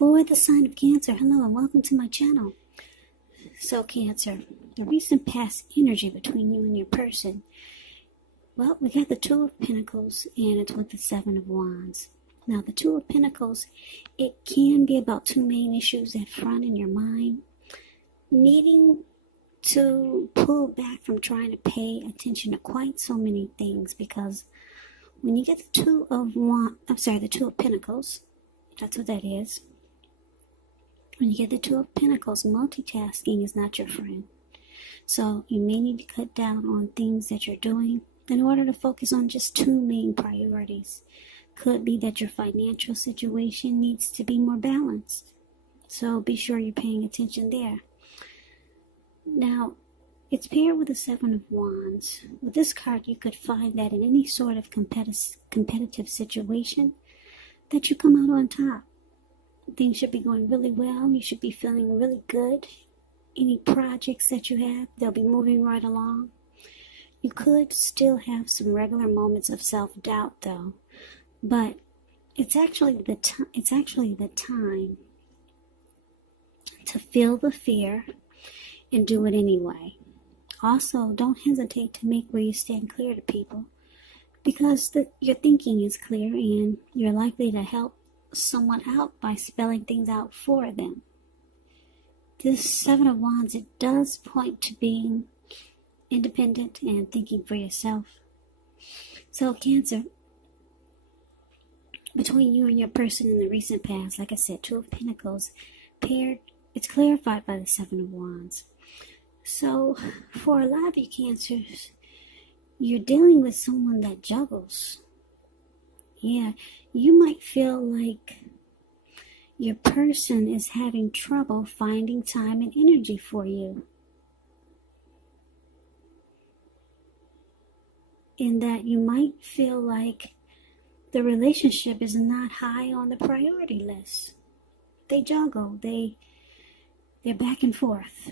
For the sign of Cancer, hello and welcome to my channel. So Cancer, the recent past energy between you and your person. Well, we got the Two of Pentacles and it's with the Seven of Wands. Now the Two of Pentacles, it can be about two main issues at front in your mind. Needing to pull back from trying to pay attention to quite so many things, because when you get the Two of Pentacles, that's what that is. When you get the Two of Pentacles, multitasking is not your friend. So you may need to cut down on things that you're doing in order to focus on just two main priorities. Could be that your financial situation needs to be more balanced. So be sure you're paying attention there. Now, it's paired with the Seven of Wands. With this card, you could find that in any sort of competitive situation, that you come out on top. Things should be going really well. You should be feeling really good. Any projects that you have, they'll be moving right along. You could still have some regular moments of self-doubt, though. But it's actually the time to feel the fear and do it anyway. Also, don't hesitate to make where you stand clear to people, because your thinking is clear and you're likely to help someone out by spelling things out for them. This Seven of Wands, it does point to being independent and thinking for yourself. So Cancer, between you and your person in the recent past, like I said, Two of Pentacles paired, it's clarified by the Seven of Wands. So for a lot of you Cancers, you're dealing with someone that juggles. Yeah, you might feel like your person is having trouble finding time and energy for you. In that you might feel like the relationship is not high on the priority list. They juggle, they're back and forth.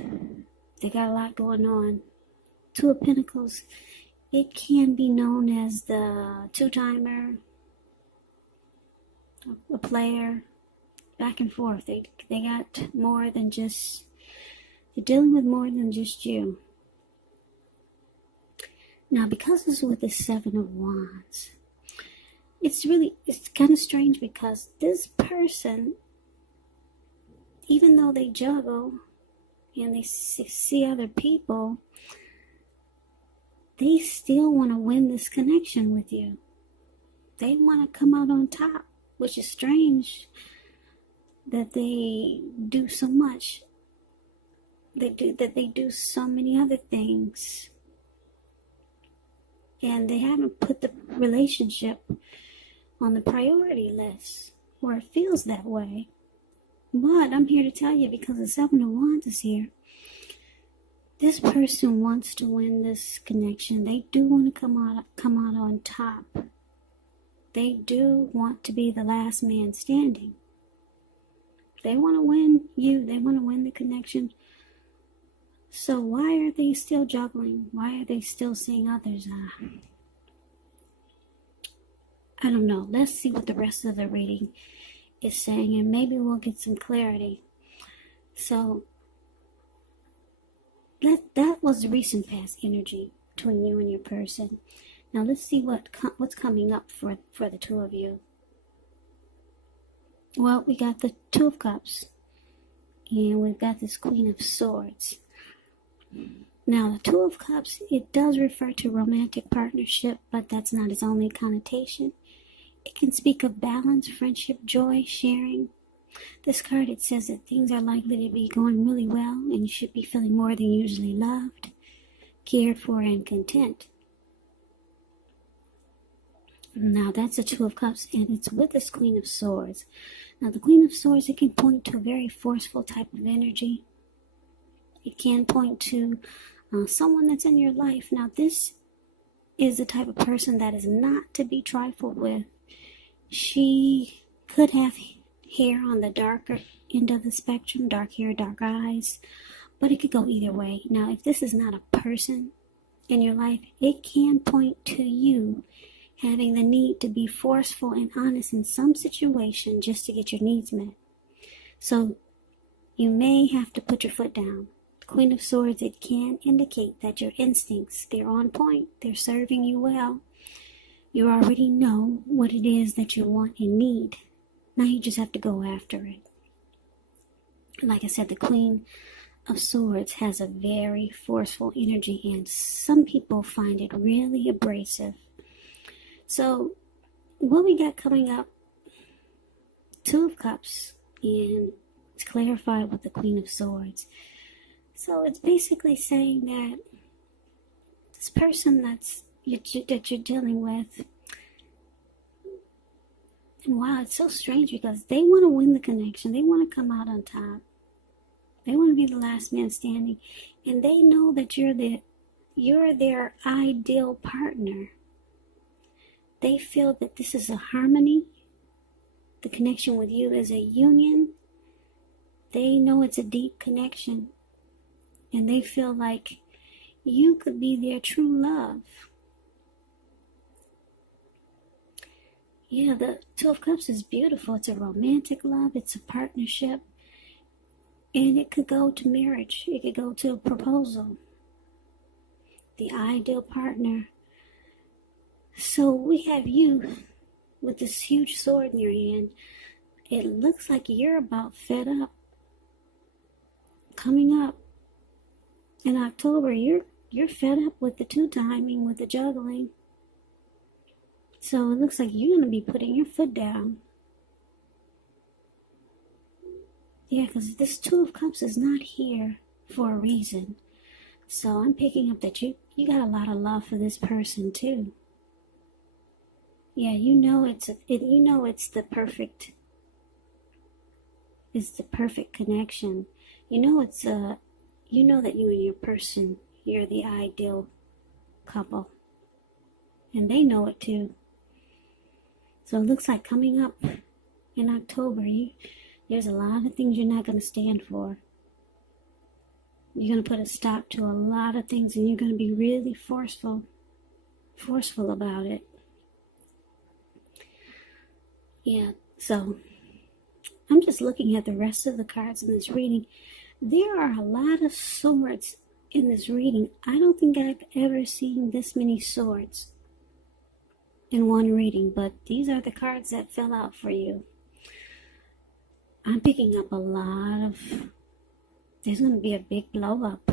They got a lot going on. Two of Pentacles, it can be known as the two-timer, a player, back and forth. They got more than just, they're dealing with more than just you. Now, because this is with the Seven of Wands, it's kind of strange, because this person, even though they juggle and they see other people, they still want to win this connection with you. They want to come out on top, which is strange that they do so much. They do so many other things. And they haven't put the relationship on the priority list, or it feels that way. But I'm here to tell you, because the Seven of Wands is here, this person wants to win this connection. They do want to come out on top. They do want to be the last man standing. They want to win you. They want to win the connection. So why are they still juggling? Why are they still seeing others? I don't know. Let's see what the rest of the reading is saying, and maybe we'll get some clarity. So that was the recent past energy between you and your person. Now let's see what's coming up for the two of you. Well, we got the Two of Cups, and we've got this Queen of Swords. Now, the Two of Cups, it does refer to romantic partnership, but that's not its only connotation. It can speak of balance, friendship, joy, sharing. This card, it says that things are likely to be going really well, and you should be feeling more than usually loved, cared for, and content. Now, that's the Two of Cups, and it's with this Queen of Swords. Now, the Queen of Swords, it can point to a very forceful type of energy. It can point to someone that's in your life. Now, this is the type of person that is not to be trifled with. She could have hair on the darker end of the spectrum, dark hair, dark eyes, but it could go either way. Now, if this is not a person in your life, it can point to you having the need to be forceful and honest in some situation just to get your needs met. So you may have to put your foot down. Queen of Swords, it can indicate that your instincts, they're on point. They're serving you well. You already know what it is that you want and need. Now you just have to go after it. Like I said, the Queen of Swords has a very forceful energy, and some people find it really abrasive. So what we got coming up, Two of Cups, and it's clarified with the Queen of Swords. So it's basically saying that this person that you're dealing with, and wow, it's so strange because they want to win the connection. They want to come out on top. They want to be the last man standing, and they know that you're their ideal partner. They feel that this is a harmony. The connection with you is a union. They know it's a deep connection. And they feel like you could be their true love. Yeah, the Two of Cups is beautiful. It's a romantic love. It's a partnership. And it could go to marriage. It could go to a proposal. The ideal partner. So we have you with this huge sword in your hand. It looks like you're about fed up. Coming up in October, you're fed up with the two-timing, with the juggling. So it looks like you're going to be putting your foot down. Yeah, because this Two of Cups is not here for a reason. So I'm picking up that you got a lot of love for this person too. Yeah, you know it's the perfect connection. You know that you and your person, you're the ideal couple. And they know it too. So it looks like coming up in October, there's a lot of things you're not going to stand for. You're going to put a stop to a lot of things, and you're going to be really forceful about it. Yeah, so I'm just looking at the rest of the cards in this reading. There are a lot of swords in this reading. I don't think I've ever seen this many swords in one reading, but these are the cards that fell out for you. I'm picking up a lot of... There's going to be a big blow up.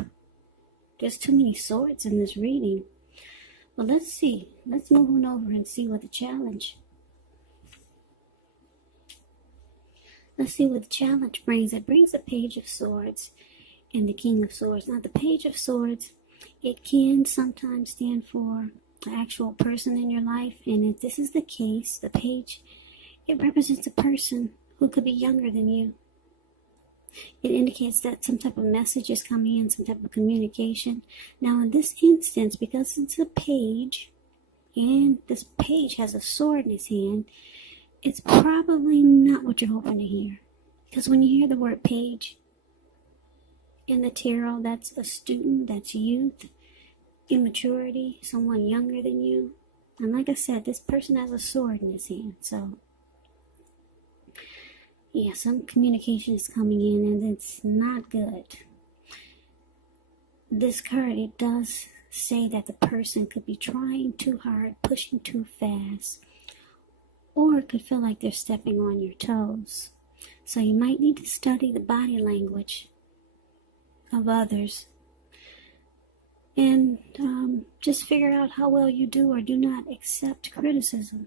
There's too many swords in this reading. Well, let's see. Let's move on over and see what the challenge... Let's see what the challenge brings. It brings a Page of Swords and the King of Swords. Now, the Page of Swords, it can sometimes stand for the actual person in your life. And if this is the case, the Page, it represents a person who could be younger than you. It indicates that some type of message is coming in, some type of communication. Now, in this instance, because it's a page, and this page has a sword in his hand, it's probably not what you're hoping to hear. Because when you hear the word page in the tarot, that's a student, that's youth, immaturity, someone younger than you. And like I said, this person has a sword in his hand. So, yeah, some communication is coming in and it's not good. This card, it does say that the person could be trying too hard, pushing too fast, or it could feel like they're stepping on your toes. So you might need to study the body language of others and just figure out how well you do or do not accept criticism.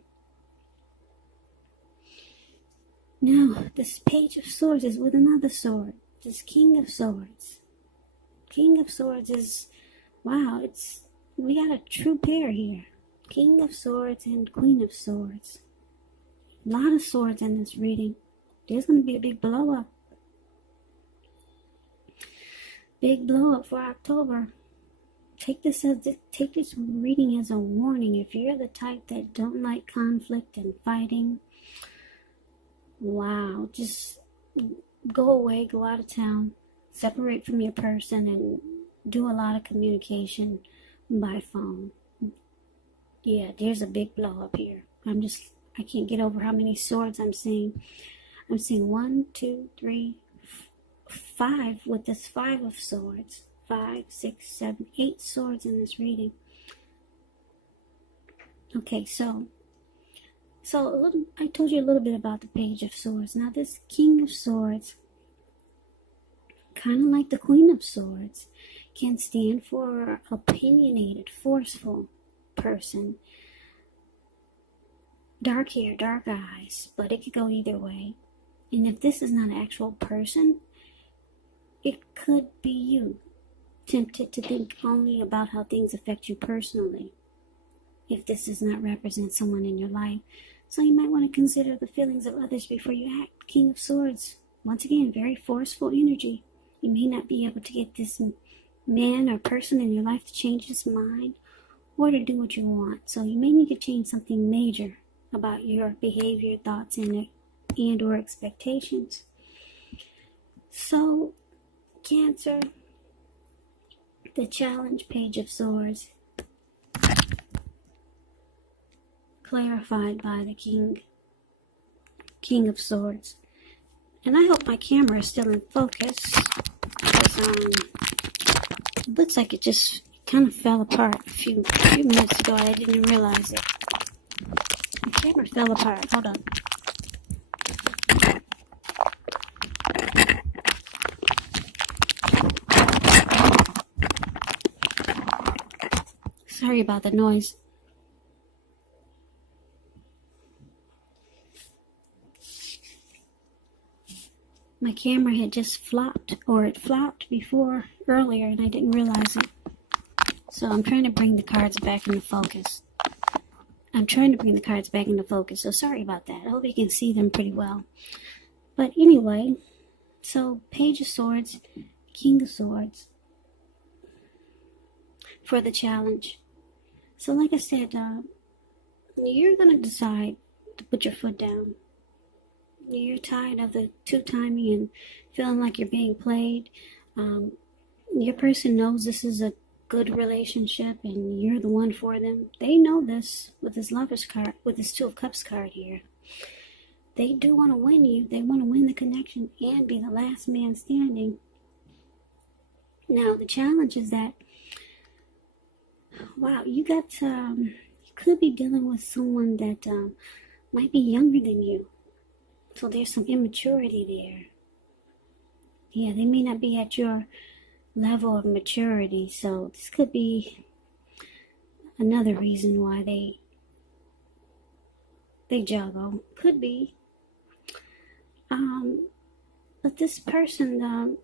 Now, this Page of Swords is with another sword, this King of Swords. King of Swords is, wow, we got a true pair here. King of Swords and Queen of Swords. A lot of swords in this reading. There's going to be a big blow up. Big blow up for October. Take this reading as a warning. If you're the type that don't like conflict and fighting, wow, just go away, go out of town, separate from your person, and do a lot of communication by phone. Yeah, there's a big blow up here. I can't get over how many swords I'm seeing. I'm seeing 1, 2, 3, 5 with this 5 of swords. 5, 6, 7, 8 swords in this reading. Okay, so I told you a little bit about the Page of Swords. Now this King of Swords, kind of like the Queen of Swords, can stand for opinionated, forceful person. Dark hair, dark eyes, but it could go either way. And if this is not an actual person, it could be you, tempted to think only about how things affect you personally, if this does not represent someone in your life. So you might want to consider the feelings of others before you act. King of Swords, once again, very forceful energy. You may not be able to get this man or person in your life to change his mind or to do what you want. So you may need to change something major about your behavior, thoughts, and or expectations. So, Cancer, the challenge Page of Swords, clarified by the King of Swords. And I hope my camera is still in focus, because it looks like it just kind of fell apart a few minutes ago. I didn't realize it. The camera fell apart. Hold on. Sorry about the noise. My camera had just flopped, or it flopped before earlier, and I didn't realize it. So I'm trying to bring the cards back into focus. So sorry about that. I hope you can see them pretty well. But anyway, so Page of Swords, King of Swords for the challenge. So like I said, you're going to decide to put your foot down. You're tired of the two-timing and feeling like you're being played. Your person knows this is a good relationship and you're the one for them. They know this with this Lover's card, with this Two of Cups card here. They do want to win you. They want to win the connection and be the last man standing. Now, the challenge is that, wow, you could be dealing with someone that might be younger than you. So there's some immaturity there. Yeah, they may not be at your level of maturity. So this could be another reason why they juggle. Could be. But this person,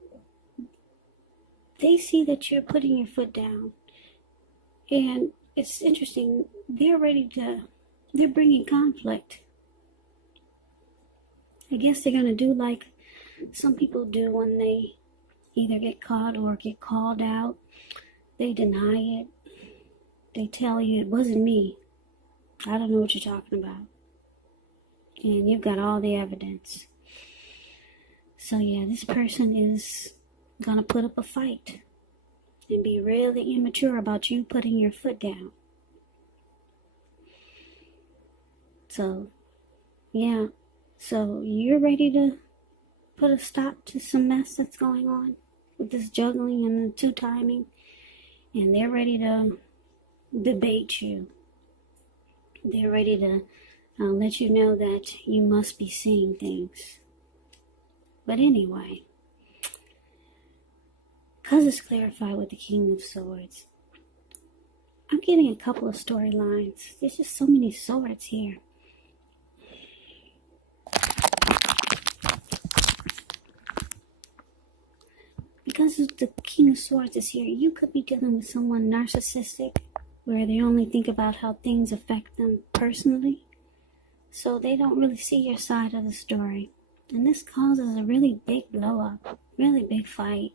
they see that you're putting your foot down. And it's interesting. They're bringing conflict. I guess they're going to do like some people do when they either get caught or get called out. They deny it. They tell you it wasn't me. I don't know what you're talking about. And you've got all the evidence. So yeah, this person is going to put up a fight and be really immature about you putting your foot down. So, yeah. So you're ready to put a stop to some mess that's going on with this juggling and the two-timing. And they're ready to debate you. They're ready to let you know that you must be seeing things. But anyway, because it's clarified with the King of Swords, I'm getting a couple of storylines. There's just so many swords here. Because the King of Swords is here, you could be dealing with someone narcissistic, where they only think about how things affect them personally. So they don't really see your side of the story. And this causes a really big blow up, really big fight.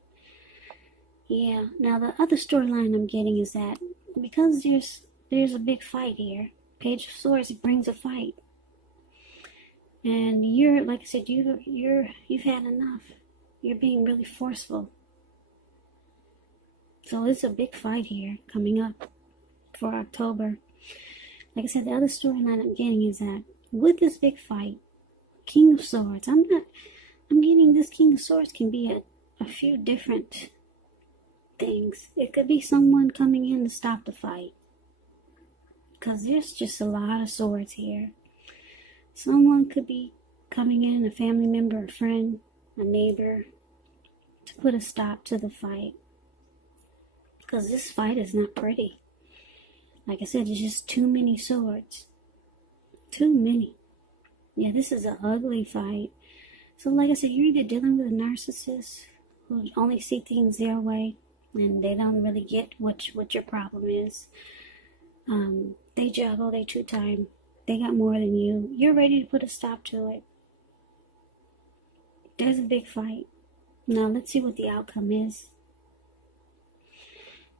Yeah, now the other storyline I'm getting is that because there's a big fight here, Page of Swords, it brings a fight. And you're, like I said, you've had enough. You're being really forceful. So it's a big fight here coming up for October. Like I said, the other storyline I'm getting is that with this big fight, King of Swords. I'm getting this King of Swords can be a few different things. It could be someone coming in to stop the fight, because there's just a lot of swords here. Someone could be coming in, a family member, a friend, a neighbor, to put a stop to the fight, because this fight is not pretty. Like I said, there's just too many swords. Too many. Yeah, this is an ugly fight. So like I said, you're either dealing with a narcissist who only see things their way, and they don't really get what your problem is. They juggle, they two-time, they got more than you. You're ready to put a stop to it. There's a big fight. Now let's see what the outcome is.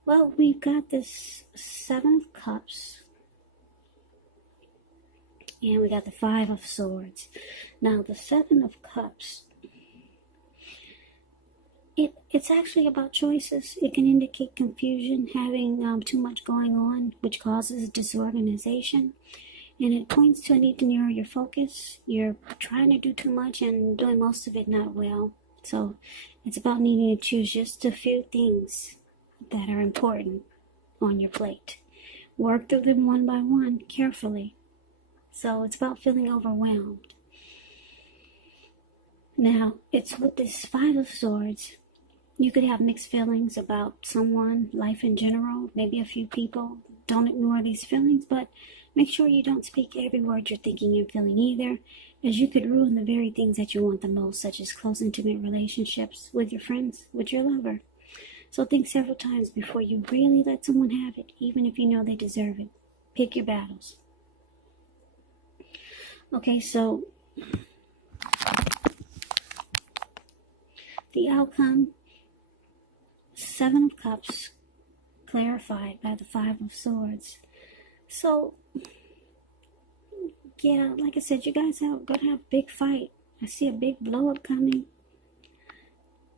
Well, we've got this 7 of Cups. And we got the 5 of Swords. Now the 7 of Cups, it's actually about choices. It can indicate confusion, having too much going on, which causes disorganization. And it points to a need to narrow your focus. You're trying to do too much and doing most of it not well. So it's about needing to choose just a few things that are important on your plate. Work through them one by one, carefully. So it's about feeling overwhelmed. Now, it's with this 5 of Swords. You could have mixed feelings about someone, life in general, maybe a few people. Don't ignore these feelings, but make sure you don't speak every word you're thinking and feeling either, as you could ruin the very things that you want the most, such as close, intimate relationships with your friends, with your lover. So think several times before you really let someone have it, even if you know they deserve it. Pick your battles. Okay, so the outcome, 7 of Cups, clarified by the 5 of Swords. So, yeah, like I said, you guys are going to have a big fight. I see a big blow up coming.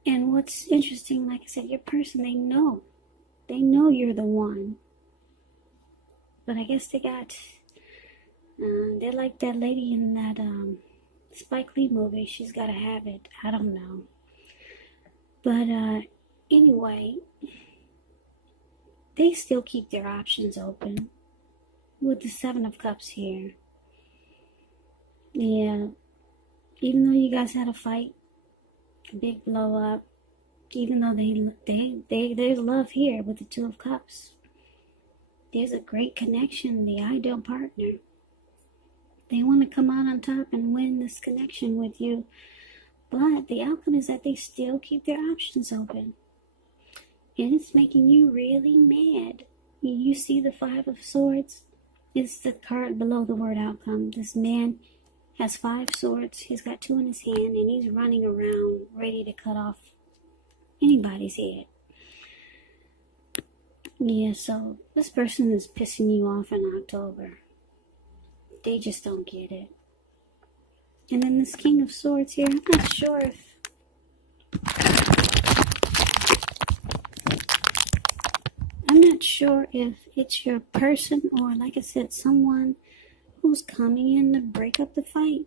And what's interesting, like I said, your person, they know you're the one. But I guess they got, they're like that lady in that Spike Lee movie. She's got to have it. I don't know. But anyway, they still keep their options open with the 7 of Cups here. Yeah, even though you guys had a fight, a big blow up, even though there's love here with the 2 of Cups. There's a great connection, the ideal partner. They want to come out on top and win this connection with you. But the outcome is that they still keep their options open. And it's making you really mad. You see the 5 of Swords? It's the card below the word outcome. This man has 5 swords. He's got 2 in his hand, and he's running around ready to cut off anybody's head. Yeah, so this person is pissing you off in October. They just don't get it. And then this King of Swords here, I'm not sure if it's your person or, like I said, someone who's coming in to break up the fight.